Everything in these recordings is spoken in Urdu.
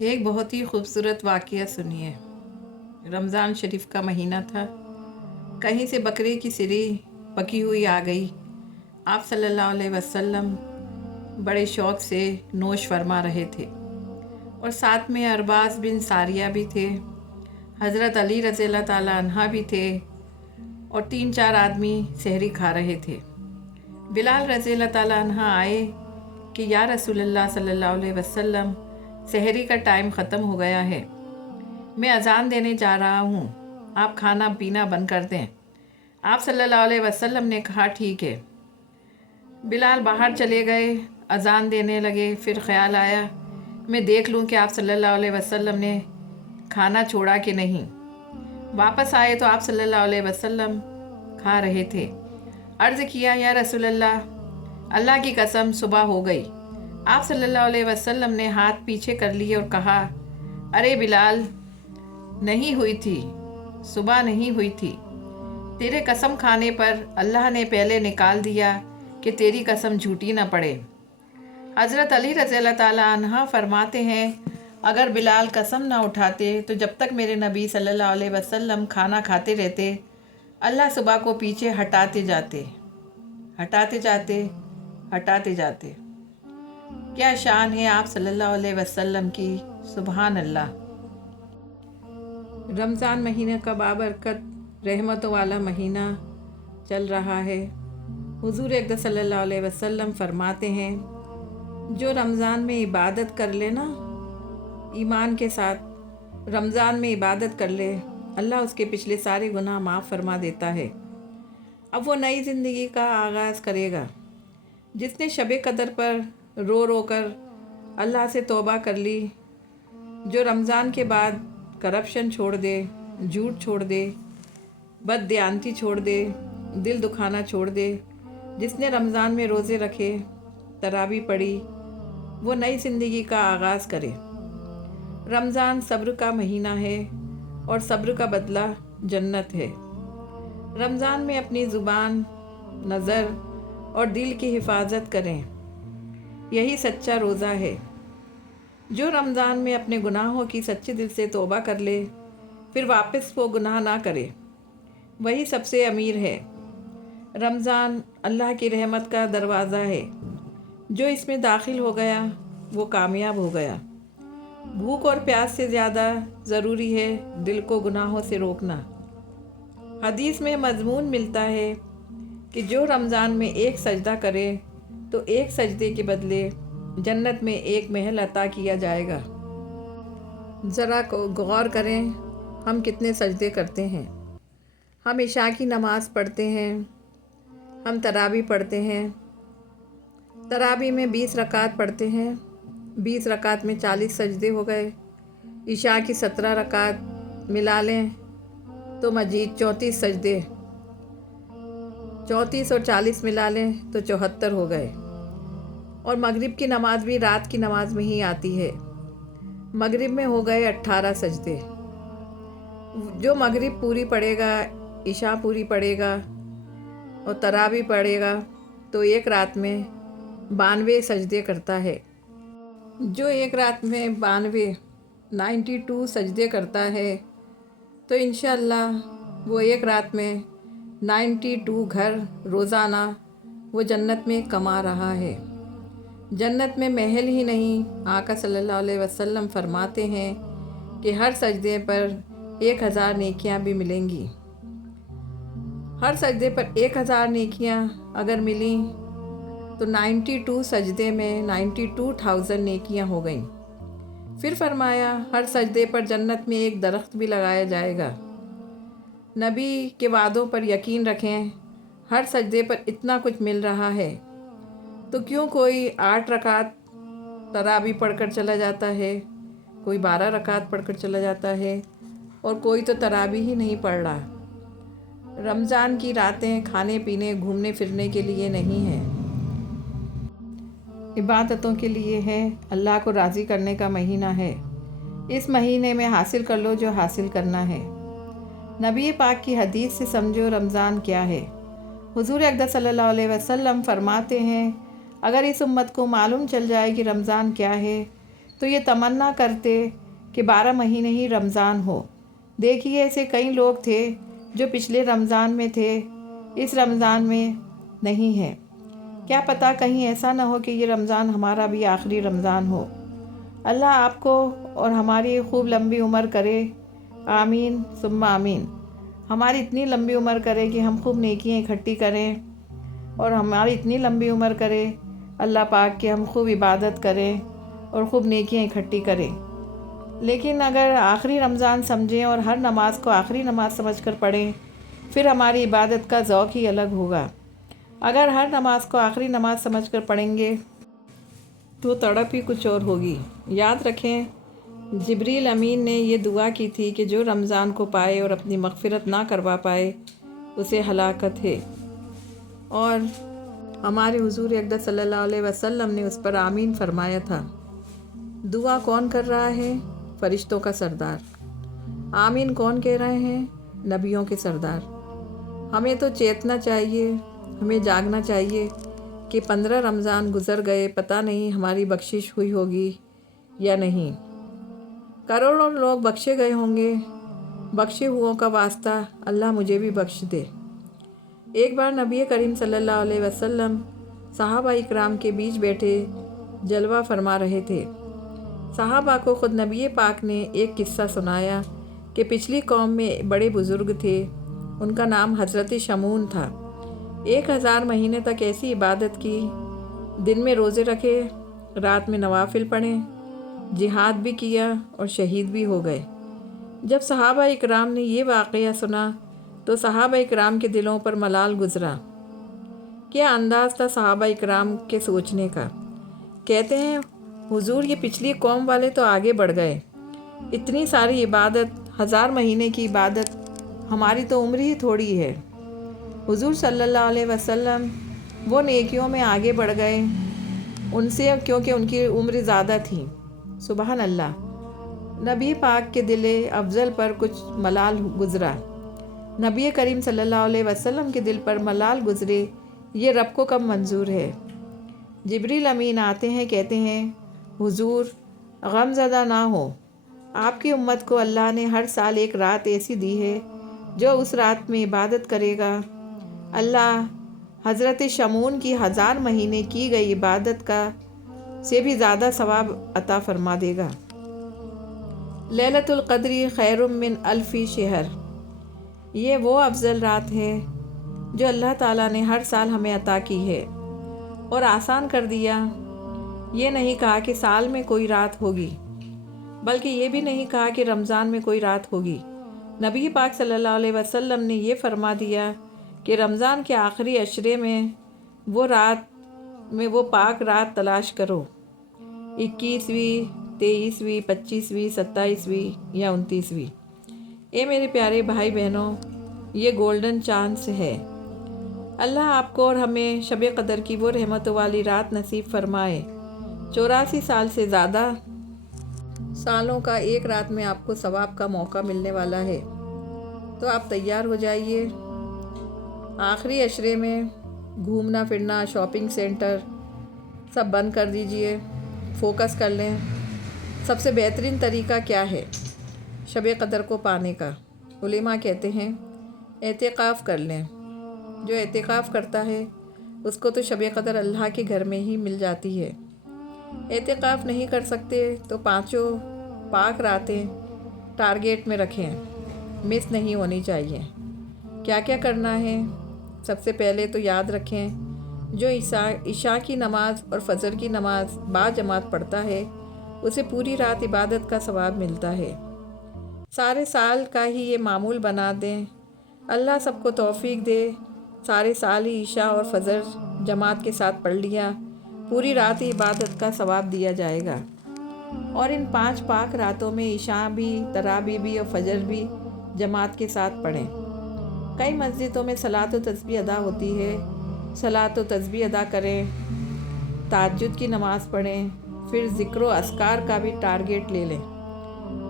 ایک بہت ہی خوبصورت واقعہ سنیے۔ رمضان شریف کا مہینہ تھا۔ کہیں سے بکرے کی سری پکی ہوئی آ گئی۔ آپ صلی اللہ علیہ وسلم بڑے شوق سے نوش فرما رہے تھے اور ساتھ میں ارباز بن ساریہ بھی تھے، حضرت علی رضی اللہ تعالیٰ عنہ بھی تھے اور 3-4 آدمی سحری کھا رہے تھے۔ بلال رضی اللہ تعالیٰ عنہ آئے کہ یا رسول اللہ صلی اللہ علیہ وسلم، سحری کا ٹائم ختم ہو گیا ہے، میں اذان دینے جا رہا ہوں، آپ کھانا پینا بند کر دیں۔ آپ صلی اللہ علیہ وسلم نے کہا ٹھیک ہے۔ بلال باہر چلے گئے، اذان دینے لگے۔ پھر خیال آیا میں دیکھ لوں کہ آپ صلی اللہ علیہ وسلم نے کھانا چھوڑا کہ نہیں۔ واپس آئے تو آپ صلی اللہ علیہ وسلم کھا رہے تھے۔ عرض کیا یا رسول اللہ، اللہ کی قسم صبح ہو گئی۔ آپ صلی اللہ علیہ وسلم نے ہاتھ پیچھے کر لیے اور کہا، ارے بلال، نہیں ہوئی تھی، صبح نہیں ہوئی تھی، تیرے قسم کھانے پر اللہ نے پہلے نکال دیا کہ تیری قسم جھوٹی نہ پڑے۔ حضرت علی رضی اللہ تعالیٰ عنہ فرماتے ہیں، اگر بلال قسم نہ اٹھاتے تو جب تک میرے نبی صلی اللہ علیہ وسلم کھانا کھاتے رہتے، اللہ صبح کو پیچھے ہٹاتے جاتے، ہٹاتے جاتے، ہٹاتے جاتے۔ کیا شان ہے آپ صلی اللہ علیہ وسلم کی، سبحان اللہ۔ رمضان مہینہ کا بابرکت رحمتوں والا مہینہ چل رہا ہے۔ حضور اقدس صلی اللہ علیہ وسلم فرماتے ہیں، جو رمضان میں عبادت کر لے نا، ایمان کے ساتھ رمضان میں عبادت کر لے، اللہ اس کے پچھلے سارے گناہ معاف فرما دیتا ہے۔ اب وہ نئی زندگی کا آغاز کرے گا۔ جس نے شب قدر پر رو رو کر اللہ سے توبہ کر لی، جو رمضان کے بعد کرپشن چھوڑ دے، جھوٹ چھوڑ دے، بد دیانتی چھوڑ دے، دل دکھانا چھوڑ دے، جس نے رمضان میں روزے رکھے، تراویح پڑھی، وہ نئی زندگی کا آغاز کرے۔ رمضان صبر کا مہینہ ہے اور صبر کا بدلہ جنت ہے۔ رمضان میں اپنی زبان، نظر اور دل کی حفاظت کریں، یہی سچا روزہ ہے۔ جو رمضان میں اپنے گناہوں کی سچے دل سے توبہ کر لے، پھر واپس وہ گناہ نہ کرے، وہی سب سے امیر ہے۔ رمضان اللہ کی رحمت کا دروازہ ہے، جو اس میں داخل ہو گیا وہ کامیاب ہو گیا۔ بھوک اور پیاس سے زیادہ ضروری ہے دل کو گناہوں سے روکنا۔ حدیث میں مضمون ملتا ہے کہ جو رمضان میں ایک سجدہ کرے تو ایک سجدے کے بدلے جنت میں ایک محل عطا کیا جائے گا۔ ذرا غور کریں، ہم کتنے سجدے کرتے ہیں؟ ہم عشاء کی نماز پڑھتے ہیں، ہم تراویح پڑھتے ہیں، تراویح میں 20 رکعت پڑھتے ہیں، 20 رکعت میں 40 سجدے ہو گئے۔ عشاء کی 17 رکعت ملا لیں تو مزید 34 سجدے، 34 اور 40 ملا لیں تو 74 ہو گئے۔ اور مغرب کی نماز بھی رات کی نماز میں ہی آتی ہے، مغرب میں ہو گئے 18 سجدے۔ جو مغرب پوری پڑھے گا، عشاء پوری پڑھے گا اور تراویح پڑھے گا تو ایک رات میں 92 سجدے کرتا ہے۔ جو ایک رات میں 92 سجدے کرتا ہے تو انشاءاللہ وہ ایک رات میں 92 گھر روزانہ وہ جنت میں کما رہا ہے۔ جنت میں محل ہی نہیں، آقا صلی اللہ علیہ وسلم فرماتے ہیں کہ ہر سجدے پر 1000 نیکیاں بھی ملیں گی۔ ہر سجدے پر 1000 نیکیاں اگر ملیں تو 92 سجدے میں 92,000 نیکیاں ہو گئیں۔ پھر فرمایا ہر سجدے پر جنت میں ایک درخت بھی لگایا جائے گا۔ نبی کے وعدوں پر یقین رکھیں، ہر سجدے پر اتنا کچھ مل رہا ہے تو کیوں کوئی 8 رکعت تراویح پڑھ کر چلا جاتا ہے، کوئی 12 رکعت پڑھ کر چلا جاتا ہے اور کوئی تو تراویح ہی نہیں پڑھ رہا۔ رمضان کی راتیں کھانے پینے گھومنے پھرنے کے لیے نہیں ہیں، عبادتوں کے لیے ہے، اللہ کو راضی کرنے کا مہینہ ہے۔ اس مہینے میں حاصل کر لو جو حاصل کرنا ہے۔ نبی پاک کی حدیث سے سمجھو رمضان کیا ہے۔ حضور اقدس صلی اللہ علیہ وسلم فرماتے ہیں، اگر اس امت کو معلوم چل جائے کہ رمضان کیا ہے تو یہ تمنا کرتے کہ 12 مہینے ہی رمضان ہو۔ دیکھیے ایسے کئی لوگ تھے جو پچھلے رمضان میں تھے، اس رمضان میں نہیں ہے۔ کیا پتہ کہیں ایسا نہ ہو کہ یہ رمضان ہمارا بھی آخری رمضان ہو۔ اللہ آپ کو اور ہماری خوب لمبی عمر کرے، آمین ثم آمین۔ ہماری اتنی لمبی عمر کرے کہ ہم خوب نیکیاں اکٹھی کریں، اور ہماری اتنی لمبی عمر کرے اللہ پاک کہ ہم خوب عبادت کریں اور خوب نیکیاں اکٹھی کریں۔ لیکن اگر آخری رمضان سمجھیں اور ہر نماز کو آخری نماز سمجھ کر پڑھیں، پھر ہماری عبادت کا ذوق ہی الگ ہوگا۔ اگر ہر نماز کو آخری نماز سمجھ کر پڑھیں گے تو تڑپ ہی کچھ اور ہوگی۔ یاد رکھیں، جبریل امین نے یہ دعا کی تھی کہ جو رمضان کو پائے اور اپنی مغفرت نہ کروا پائے اسے ہلاکت ہے، اور ہمارے حضور اقدس صلی اللہ علیہ وسلم نے اس پر آمین فرمایا تھا۔ دعا کون کر رہا ہے؟ فرشتوں کا سردار۔ آمین کون کہہ رہے ہیں؟ نبیوں کے سردار۔ ہمیں تو چیتنا چاہیے، ہمیں جاگنا چاہیے کہ 15 رمضان گزر گئے، پتہ نہیں ہماری بخشش ہوئی ہوگی یا نہیں۔ کروڑوں لوگ بخشے گئے ہوں گے، بخشے ہوئوں کا واسطہ اللہ مجھے بھی بخش دے۔ ایک بار نبی کریم صلی اللہ علیہ وسلم صحابہ اکرام کے بیچ بیٹھے جلوہ فرما رہے تھے۔ صحابہ کو خود نبی پاک نے ایک قصہ سنایا کہ پچھلی قوم میں بڑے بزرگ تھے، ان کا نام حضرت شمعون تھا۔ 1000 مہینے تک ایسی عبادت کی، دن میں روزے رکھے، رات میں نوافل پڑھیں، جہاد بھی کیا اور شہید بھی ہو گئے۔ جب صحابہ اکرام نے یہ واقعہ سنا تو صحابہ اکرام کے دلوں پر ملال گزرا۔ کیا انداز تھا صحابہ اکرام کے سوچنے کا۔ کہتے ہیں حضور یہ پچھلی قوم والے تو آگے بڑھ گئے، اتنی ساری عبادت، 1000 مہینے کی عبادت، ہماری تو عمر ہی تھوڑی ہے۔ حضور صلی اللہ علیہ وسلم وہ نیکیوں میں آگے بڑھ گئے ان سے، کیونکہ ان کی عمر زیادہ تھی۔ سبحان اللہ۔ نبی پاک کے دل افضل پر کچھ ملال گزرا، نبی کریم صلی اللہ علیہ وسلم کے دل پر ملال گزرے، یہ رب کو کب منظور ہے۔ جبریل امین آتے ہیں، کہتے ہیں حضور غم زدہ نہ ہو، آپ کی امت کو اللہ نے ہر سال ایک رات ایسی دی ہے جو اس رات میں عبادت کرے گا، اللہ حضرت شمعون کی 1000 مہینے کی گئی عبادت کا سے بھی زیادہ ثواب عطا فرما دے گا۔ لیلۃ القدر خیر من الف شہر، یہ وہ افضل رات ہے جو اللہ تعالیٰ نے ہر سال ہمیں عطا کی ہے اور آسان کر دیا۔ یہ نہیں کہا کہ سال میں کوئی رات ہوگی، بلکہ یہ بھی نہیں کہا کہ رمضان میں کوئی رات ہوگی۔ نبی پاک صلی اللہ علیہ وسلم نے یہ فرما دیا کہ رمضان کے آخری عشرے میں وہ پاک رات تلاش کرو، 21ویں، 23ویں، 25ویں، 27ویں یا 29ویں۔ اے میرے پیارے بھائی بہنوں، یہ گولڈن چانس ہے۔ اللہ آپ کو اور ہمیں شب قدر کی وہ رحمت والی رات نصیب فرمائے۔ 84 سال سے زیادہ سالوں کا ایک رات میں آپ کو ثواب کا موقع ملنے والا ہے، تو آپ تیار ہو جائیے۔ آخری عشرے میں گھومنا پھرنا، شاپنگ سینٹر سب بند کر دیجئے، فوکس کر لیں۔ سب سے بہترین طریقہ کیا ہے شب قدر کو پانے کا؟ علماء کہتے ہیں اعتکاف کر لیں۔ جو اعتکاف کرتا ہے اس کو تو شب قدر اللہ کے گھر میں ہی مل جاتی ہے۔ اعتکاف نہیں کر سکتے تو 5 پاک راتیں ٹارگیٹ میں رکھیں، مس نہیں ہونی چاہیے۔ کیا کیا کرنا ہے؟ سب سے پہلے تو یاد رکھیں، جو عشاء کی نماز اور فجر کی نماز باجماعت پڑھتا ہے اسے پوری رات عبادت کا ثواب ملتا ہے۔ سارے سال کا ہی یہ معمول بنا دیں، اللہ سب کو توفیق دے، سارے سال ہی عشاء اور فجر جماعت کے ساتھ پڑھ لیا، پوری رات ہی عبادت کا ثواب دیا جائے گا۔ اور ان 5 پاک راتوں میں عشاء بھی، تراویح بھی اور فجر بھی جماعت کے ساتھ پڑھیں۔ کئی مسجدوں میں صلاۃ و تسبیح ادا ہوتی ہے، صلاۃ و تسبیح ادا کریں، تہجد کی نماز پڑھیں، پھر ذکر و اذکار کا بھی ٹارگیٹ لے لیں،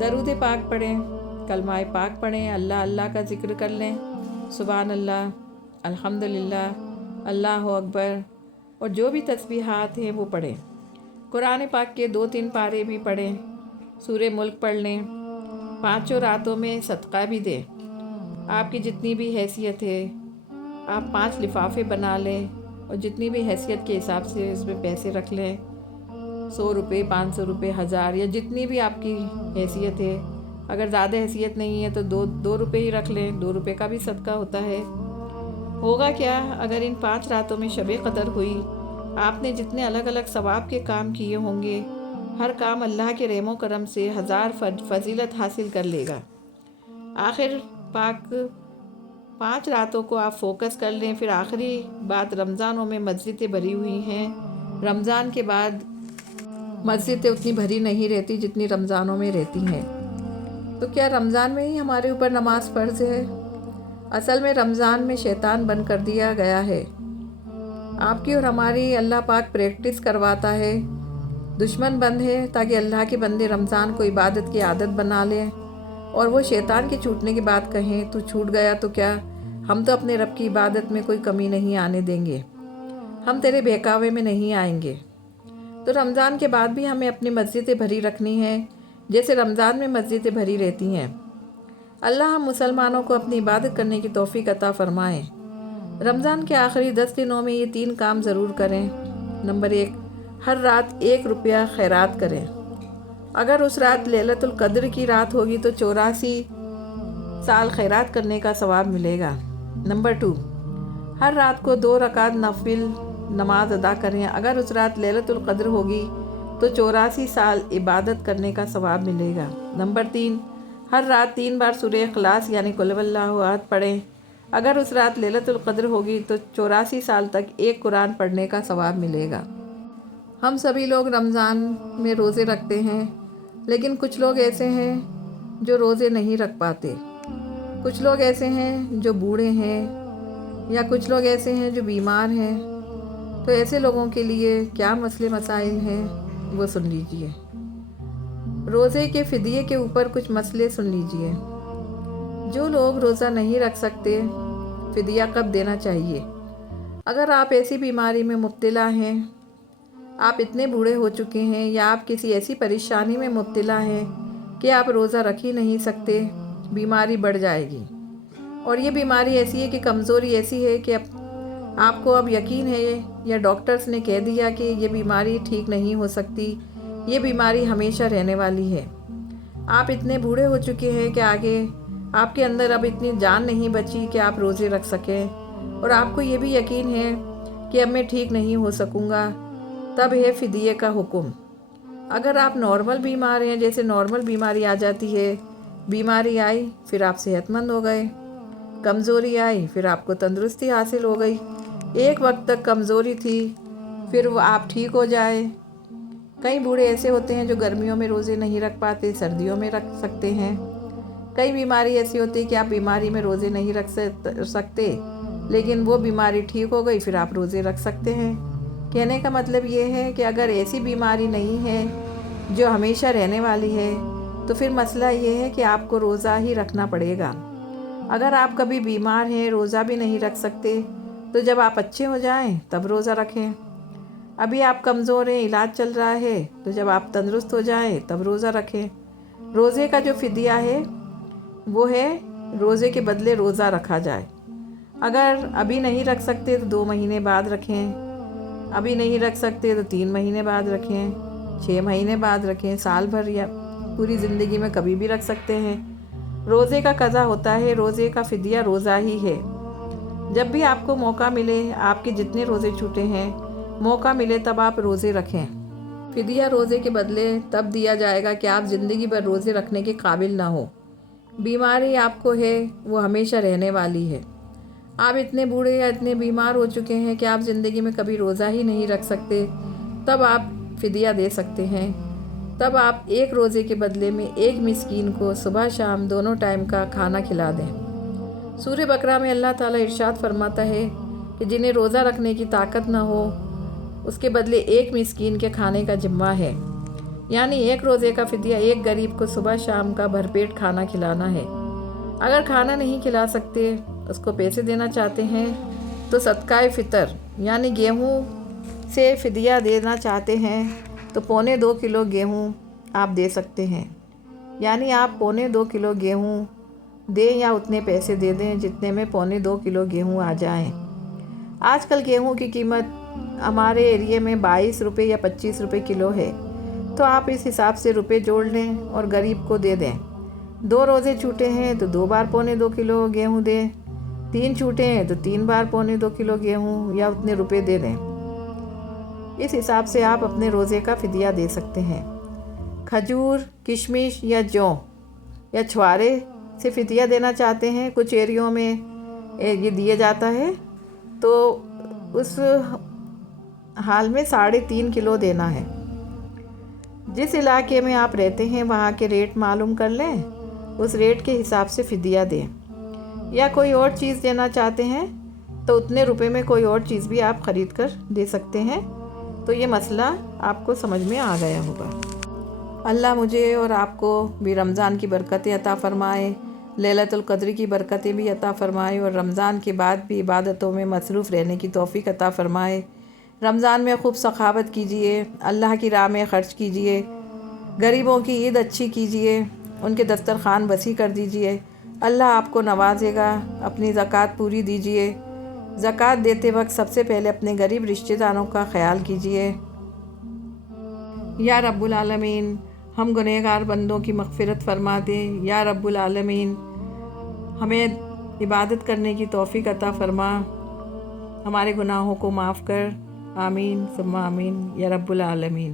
درود پاک پڑھیں، کلمہ پاک پڑھیں، اللہ اللہ کا ذکر کر لیں، سبحان اللہ، الحمدللہ، اللہ اکبر، اور جو بھی تسبیحات ہیں وہ پڑھیں۔ قرآن پاک کے 2-3 پارے بھی پڑھیں، سورہ ملک پڑھ لیں، 5 راتوں میں صدقہ بھی دیں۔ آپ کی جتنی بھی حیثیت ہے آپ 5 لفافے بنا لیں اور جتنی بھی حیثیت کے حساب سے اس میں پیسے رکھ لیں، 100 روپے، 500 روپے، 1000 یا جتنی بھی آپ کی حیثیت ہے۔ اگر زیادہ حیثیت نہیں ہے تو 2 روپے ہی رکھ لیں، 2 روپے کا بھی صدقہ ہوتا ہے۔ ہوگا کیا اگر ان 5 راتوں میں شب قدر ہوئی، آپ نے جتنے الگ الگ ثواب کے کام کیے ہوں گے، ہر کام اللہ کے رحم و کرم سے 1000 فضیلت حاصل کر لے گا۔ آخر پاک 5 راتوں کو آپ فوکس کر لیں۔ پھر آخری بات، رمضانوں میں مسجدیں بھری ہوئی ہیں، رمضان کے بعد مسجدیں اتنی بھری نہیں رہتی جتنی رمضانوں میں رہتی ہیں۔ تو کیا رمضان میں ہی ہمارے اوپر نماز فرض ہے؟ اصل میں رمضان میں شیطان بند کر دیا گیا ہے۔ آپ کی اور ہماری اللہ پاک پریکٹس کرواتا ہے، دشمن بند ہے تاکہ اللہ کے بندے رمضان کو عبادت کی عادت بنا لیں اور وہ شیطان کے چھوٹنے کی بات کہیں تو چھوٹ گیا تو کیا، ہم تو اپنے رب کی عبادت میں کوئی کمی نہیں آنے دیں گے، ہم تیرے بہکاوے میں نہیں آئیں گے۔ تو رمضان کے بعد بھی ہمیں اپنی مسجدیں بھری رکھنی ہیں جیسے رمضان میں مسجدیں بھری رہتی ہیں۔ اللہ ہم مسلمانوں کو اپنی عبادت کرنے کی توفیق عطا فرمائے۔ رمضان کے آخری 10 دنوں میں یہ 3 کام ضرور کریں۔ نمبر 1، ہر رات 1 روپیہ خیرات کریں۔ اگر اس رات لیلۃ القدر کی رات ہوگی تو 84 سال خیرات کرنے کا ثواب ملے گا۔ نمبر 2، ہر رات کو 2 رکعت نفل نماز ادا کریں۔ اگر اس رات لیلۃ القدر ہوگی تو 84 سال عبادت کرنے کا ثواب ملے گا۔ نمبر 3، ہر رات 3 بار سورہ اخلاص یعنی قل هو اللہ احد پڑھیں۔ اگر اس رات لیلۃ القدر ہوگی تو 84 سال تک ایک قرآن پڑھنے کا ثواب ملے گا۔ ہم سبھی لوگ رمضان میں روزے رکھتے ہیں، لیکن کچھ لوگ ایسے ہیں جو روزے نہیں رکھ پاتے، کچھ لوگ ایسے ہیں جو بوڑھے ہیں، یا کچھ لوگ ایسے ہیں جو بیمار ہیں۔ تو ایسے لوگوں کے لیے کیا مسئلے مسائل ہیں وہ سن لیجئے۔ روزے کے فدیے کے اوپر کچھ مسئلے سن لیجئے۔ جو لوگ روزہ نہیں رکھ سکتے، فدیہ کب دینا چاہیے؟ اگر آپ ایسی بیماری میں مبتلا ہیں، آپ اتنے بوڑھے ہو چکے ہیں، یا آپ کسی ایسی پریشانی میں مبتلا ہیں کہ آپ روزہ رکھ ہی نہیں سکتے، بیماری بڑھ جائے گی۔ اور یہ بیماری ایسی ہے کہ کمزوری ایسی ہے کہ آپ کو اب یقین ہے یا ڈاکٹرز نے کہہ دیا کہ یہ بیماری ٹھیک نہیں ہو سکتی، یہ بیماری ہمیشہ رہنے والی ہے۔ آپ اتنے بوڑھے ہو چکے ہیں کہ آگے آپ کے اندر اب اتنی جان نہیں بچی کہ آپ روزے رکھ سکیں، اور آپ کو یہ بھی یقین ہے کہ اب میں ٹھیک نہیں ہو سکوں گا، تب ہے فدیے کا حکم۔ اگر آپ نارمل بیمار ہیں، جیسے نارمل بیماری آ جاتی ہے، بیماری آئی پھر آپ صحت مند ہو گئے، کمزوری آئی پھر آپ کو تندرستی حاصل ہو گئی، ایک وقت تک کمزوری تھی پھر وہ آپ ٹھیک ہو جائے۔ کئی بوڑھے ایسے ہوتے ہیں جو گرمیوں میں روزے نہیں رکھ پاتے، سردیوں میں رکھ سکتے ہیں۔ کئی بیماری ایسی ہوتی ہے کہ آپ بیماری میں روزے نہیں رکھ سکتے، لیکن وہ بیماری ٹھیک ہو گئی پھر آپ روزے رکھ سکتے ہیں۔ کہنے کا مطلب یہ ہے کہ اگر ایسی بیماری نہیں ہے جو ہمیشہ رہنے والی ہے تو پھر مسئلہ یہ ہے کہ آپ کو روزہ ہی رکھنا پڑے گا۔ اگر آپ کبھی بیمار ہیں، روزہ بھی نہیں رکھ سکتے، تو جب آپ اچھے ہو جائیں تب روزہ رکھیں۔ ابھی آپ کمزور ہیں، علاج چل رہا ہے، تو جب آپ تندرست ہو جائیں تب روزہ رکھیں۔ روزے کا جو فدیہ ہے وہ ہے روزے کے بدلے روزہ رکھا جائے۔ اگر ابھی نہیں رکھ سکتے تو 2 مہینے بعد رکھیں، ابھی نہیں رکھ سکتے تو 3 مہینے بعد رکھیں، 6 مہینے بعد رکھیں، سال بھر یا پوری زندگی میں کبھی بھی رکھ سکتے ہیں۔ روزے کا قضا ہوتا ہے، روزے کا فدیہ روزہ ہی ہے۔ جب بھی آپ کو موقع ملے، آپ کے جتنے روزے چھوٹے ہیں، موقع ملے تب آپ روزے رکھیں۔ فدیہ روزے کے بدلے تب دیا جائے گا کہ آپ زندگی بھر روزے رکھنے کے قابل نہ ہو، بیماری آپ کو ہے وہ ہمیشہ رہنے والی ہے، آپ اتنے بوڑھے یا اتنے بیمار ہو چکے ہیں کہ آپ زندگی میں کبھی روزہ ہی نہیں رکھ سکتے، تب آپ فدیہ دے سکتے ہیں۔ تب آپ ایک روزے کے بدلے میں ایک مسکین کو صبح شام دونوں ٹائم کا کھانا کھلا دیں۔ سورہ بقرہ میں اللہ تعالیٰ ارشاد فرماتا ہے کہ جنہیں روزہ رکھنے کی طاقت نہ ہو اس کے بدلے ایک مسکین کے کھانے کا ذمہ ہے، یعنی ایک روزے کا فدیہ ایک غریب کو صبح شام کا بھرپیٹ کھانا کھلانا ہے۔ اگر کھانا نہیں کھلا سکتے، اس کو پیسے دینا چاہتے ہیں تو صدقہ فطر یعنی گیہوں سے فدیہ دینا چاہتے ہیں تو 2.25 کلو گیہوں آپ دے سکتے ہیں، یعنی آپ 2.25 کلو گیہوں دیں یا اتنے پیسے دے دیں جتنے میں 2.25 کلو گیہوں آ جائیں۔ آج کل گیہوں کی قیمت ہمارے ایریے میں 22 روپے یا 25 روپے کلو ہے، تو آپ اس حساب سے روپے جوڑ لیں اور غریب کو دے دیں۔ 2 روزے چھوٹے ہیں تو 2 بار 2.25 کلو گیہوں دیں، 3 چھوٹے ہیں تو 3 بار 2.25 کلو گیہوں یا اتنے روپے دے دیں۔ اس حساب سے آپ اپنے روزے کا فدیہ دے سکتے ہیں۔ کھجور، کشمش یا جو یا چھوارے سے فدیہ دینا چاہتے ہیں، کچھ ایریوں میں یہ دیا جاتا ہے، تو اس حال میں 3.5 کلو دینا ہے۔ جس علاقے میں آپ رہتے ہیں وہاں کے ریٹ معلوم کر لیں، اس ریٹ کے حساب سے فدیہ دیں۔ یا کوئی اور چیز دینا چاہتے ہیں تو اتنے روپے میں کوئی اور چیز بھی آپ خرید کر دے سکتے ہیں۔ تو یہ مسئلہ آپ کو سمجھ میں آ گیا ہوگا۔ اللہ مجھے اور آپ کو بھی رمضان کی برکتیں عطا فرمائے، لیلۃ القدر کی برکتیں بھی عطا فرمائے، اور رمضان کے بعد بھی عبادتوں میں مصروف رہنے کی توفیق عطا فرمائے۔ رمضان میں خوب سخاوت کیجئے، اللہ کی راہ میں خرچ کیجئے، غریبوں کی عید اچھی کیجئے، ان کے دسترخوان وسیع کر دیجئے، اللہ آپ کو نوازے گا۔ اپنی زکوٰۃ پوری دیجئے، زکوٰۃ دیتے وقت سب سے پہلے اپنے غریب رشتہ داروں کا خیال کیجئے۔ یا رب العالمین ہم گنہگار بندوں کی مغفرت فرما دے۔ یا رب العالمین ہمیں عبادت کرنے کی توفیق عطا فرما، ہمارے گناہوں کو معاف کر۔ آمین ثم آمین یا رب العالمین۔